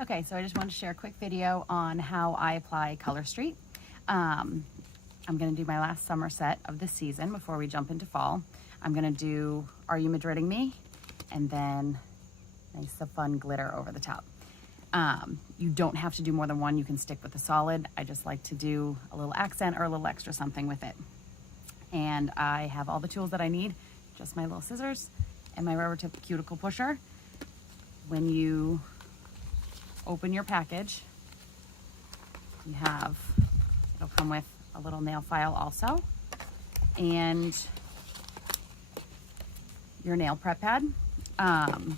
Okay, so I just wanted to share a quick video on how I apply Color Street. I'm gonna do my last summer set of this season before we jump into fall. I'm gonna do Are You Madridding Me? And then nice fun glitter over the top. You don't have to do more than one. You can stick with the solid. I just like to do a little accent or a little extra something with it. And I have all the tools that I need, just my little scissors and my rubber tip cuticle pusher. When you open your package, it'll come with a little nail file also, and your nail prep pad. I've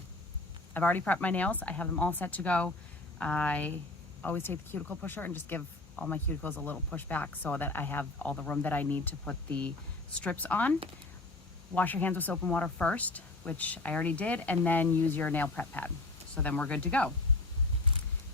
already prepped my nails. I have them all set to go. I always take the cuticle pusher and just give all my cuticles a little push back so that I have all the room that I need to put the strips on. Wash your hands with soap and water first, which I already did, and then use your nail prep pad. So then we're good to go.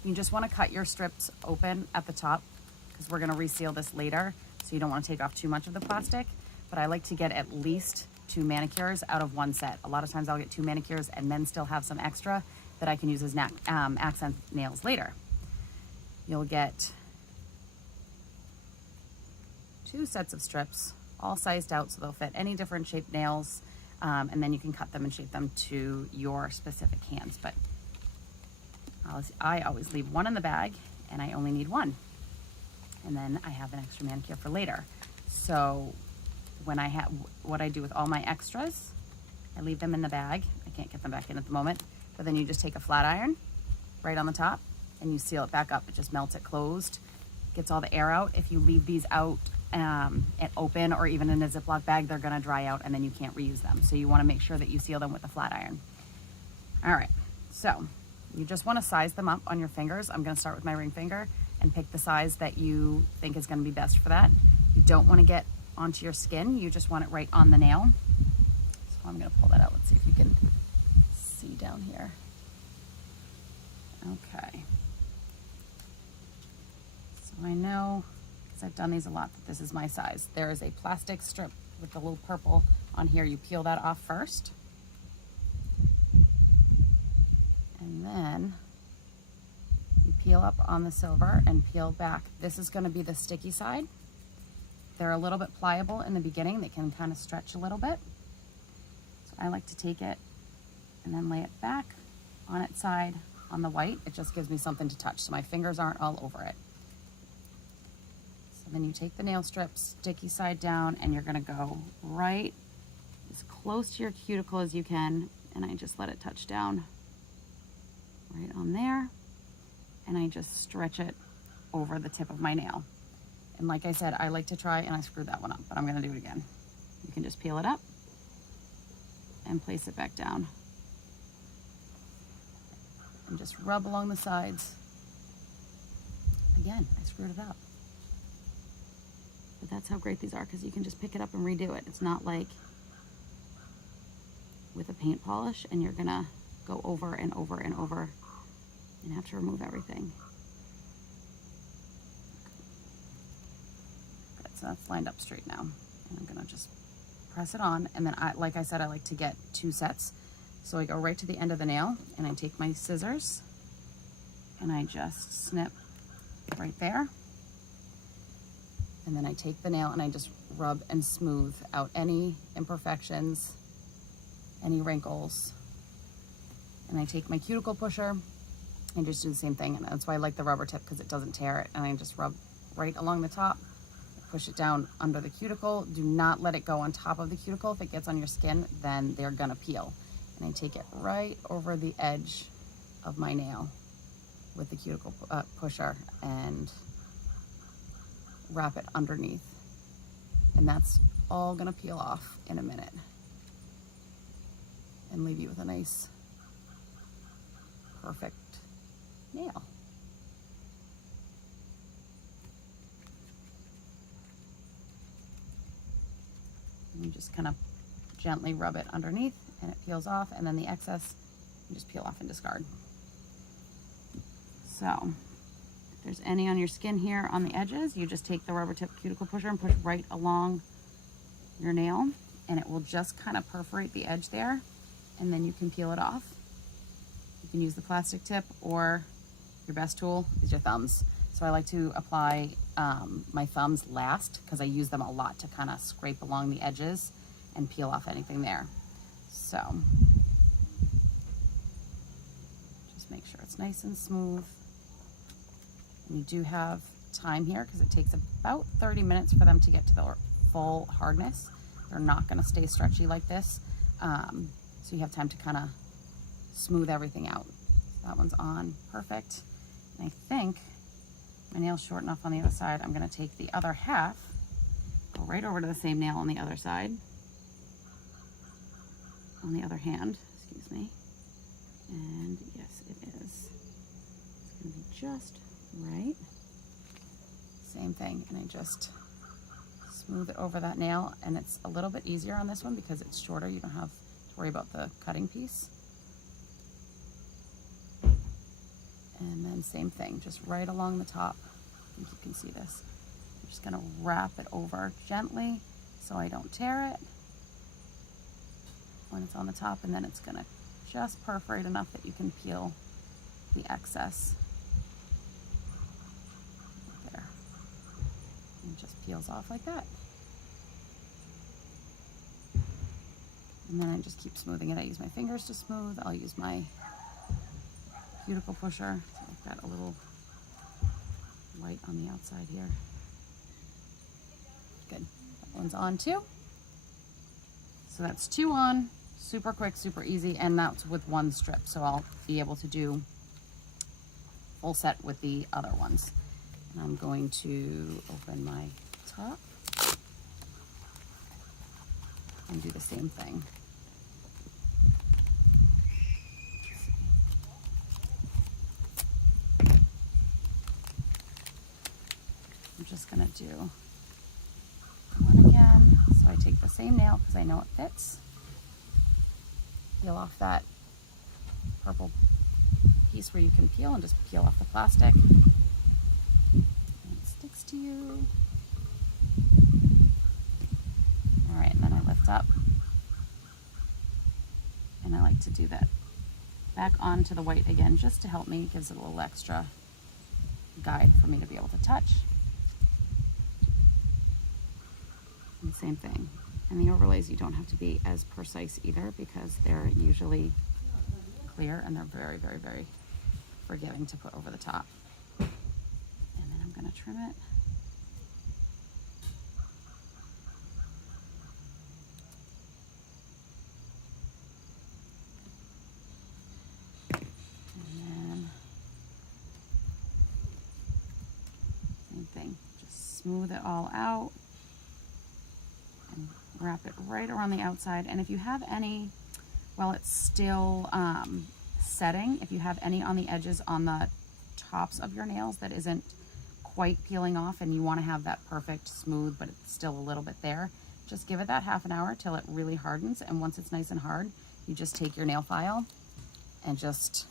You just want to cut your strips open at the top because we're going to reseal this later, so you don't want to take off too much of the plastic. But I like to get at least 2 manicures out of one set. A lot of times I'll get 2 manicures and then still have some extra that I can use as accent nails later. You'll get 2 sets of strips, all sized out so they'll fit any different shaped nails, and then you can cut them and shape them to your specific hands. But I always leave 1 in the bag, and I only need 1. And then I have an extra manicure for later. So when what I do with all my extras, I leave them in the bag. I can't get them back in at the moment, but then you just take a flat iron right on the top and you seal it back up. It just melts it closed, gets all the air out. If you leave these out open or even in a Ziploc bag, they're gonna dry out and then you can't reuse them. So you wanna make sure that you seal them with a flat iron. All right, so you just wanna size them up on your fingers. I'm gonna start with my ring finger and pick the size that you think is gonna be best for that. You don't wanna get onto your skin. You just want it right on the nail. So I'm gonna pull that out. Let's see if you can see down here. Okay. So I know, because I've done these a lot, that this is my size. There is a plastic strip with the little purple on here. You peel that off first. And then you peel up on the silver and peel back. This is going to be the sticky side. They're a little bit pliable in the beginning. They can kind of stretch a little bit. So I like to take it and then lay it back on its side on the white. It just gives me something to touch so my fingers aren't all over it. So then you take the nail strip, sticky side down, and you're going to go right as close to your cuticle as you can, and I just let it touch down right on there, and I just stretch it over the tip of my nail. And like I said, I like to try, and I screwed that one up, but I'm gonna do it again. You can just peel it up and place it back down. And just rub along the sides. Again, I screwed it up. But that's how great these are, because you can just pick it up and redo it. It's not like with a paint polish, and you're gonna go over and over and over and have to remove everything. Good, so that's lined up straight now. And I'm gonna just press it on, and then like I said, I like to get 2 sets. So I go right to the end of the nail, and I take my scissors, and I just snip right there. And then I take the nail and I just rub and smooth out any imperfections, any wrinkles. And I take my cuticle pusher and just do the same thing. And that's why I like the rubber tip, because it doesn't tear it. And I just rub right along the top, push it down under the cuticle. Do not let it go on top of the cuticle. If it gets on your skin, then they're gonna peel. And I take it right over the edge of my nail with the cuticle pusher and wrap it underneath. And that's all gonna peel off in a minute and leave you with a nice, perfect nail. And you just kind of gently rub it underneath and it peels off, and then the excess you just peel off and discard. So if there's any on your skin here on the edges, you just take the rubber tip cuticle pusher and push right along your nail, and it will just kind of perforate the edge there, and then you can peel it off. You can use the plastic tip or your best tool is your thumbs. So I like to apply my thumbs last because I use them a lot to kind of scrape along the edges and peel off anything there. So just make sure it's nice and smooth. And you do have time here because it takes about 30 minutes for them to get to the full hardness. They're not going to stay stretchy like this. So you have time to kind of smooth everything out. So that one's on perfect. And I think my nail's short enough on the other side. I'm going to take the other half, go right over to the same nail on the other side, on the other hand, excuse me. And yes, it is. It's going to be just right. Same thing, and I just smooth it over that nail, and it's a little bit easier on this one because it's shorter. You don't have to worry about the cutting piece. And then same thing, just right along the top. I think you can see this. I'm just gonna wrap it over gently so I don't tear it when it's on the top, and then it's gonna just perforate enough that you can peel the excess. There. And it just peels off like that. And then I just keep smoothing it. I use my fingers to smooth. I'll use my cuticle pusher. So I've got a little white on the outside here. Good. That one's on too. So that's 2 on, super quick, super easy, and that's with 1 strip. So I'll be able to do full set with the other ones. And I'm going to open my top and do the same thing. I'm just gonna do one again. So I take the same nail because I know it fits. Peel off that purple piece where you can peel, and just peel off the plastic. And it sticks to you. All right, and then I lift up. And I like to do that back onto the white again just to help me. It gives it a little extra guide for me to be able to touch. And same thing. And the overlays, you don't have to be as precise either because they're usually clear and they're very, very, very forgiving to put over the top. And then I'm going to trim it. And then same thing, just smooth it all out. And wrap it right around the outside. And if you have any, while it's still setting, if you have any on the edges on the tops of your nails that isn't quite peeling off and you want to have that perfect smooth but it's still a little bit there, just give it that half an hour till it really hardens. And once it's nice and hard, you just take your nail file and just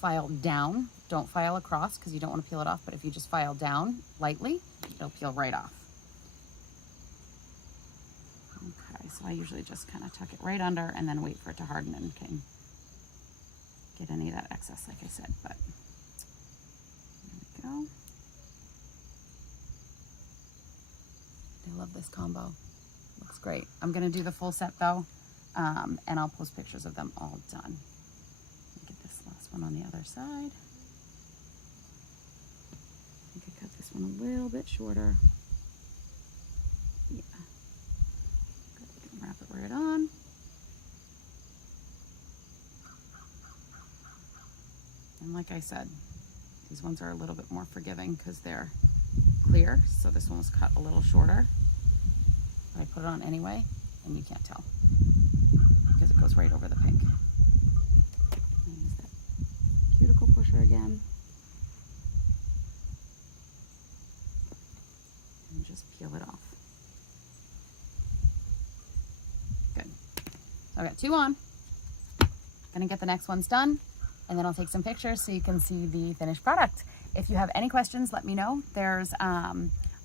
file down. Don't file across because you don't want to peel it off, but if you just file down lightly, it'll peel right off. Okay, so I usually just kind of tuck it right under and then wait for it to harden and can get any of that excess, like I said, but there we go. I love this combo. Looks great. I'm gonna do the full set though, and I'll post pictures of them all done. Let me get this last one on the other side. I think I cut this one a little bit shorter. Yeah. Good. Wrap it right on. And like I said, these ones are a little bit more forgiving because they're clear. So this one was cut a little shorter. But I put it on anyway, and you can't tell because it goes right over the pink. And use that cuticle pusher again. And just peel it off. Good. So I've got 2 on. Gonna get the next ones done, and then I'll take some pictures so you can see the finished product. If you have any questions, let me know. There's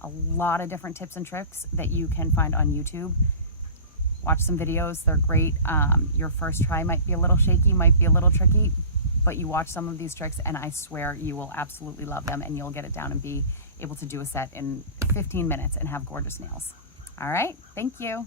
a lot of different tips and tricks that you can find on YouTube. Watch some videos, they're great. Your first try might be a little shaky, might be a little tricky. but you watch some of these tricks and I swear you will absolutely love them, and you'll get it down and be able to do a set in 15 minutes and have gorgeous nails. All right, thank you.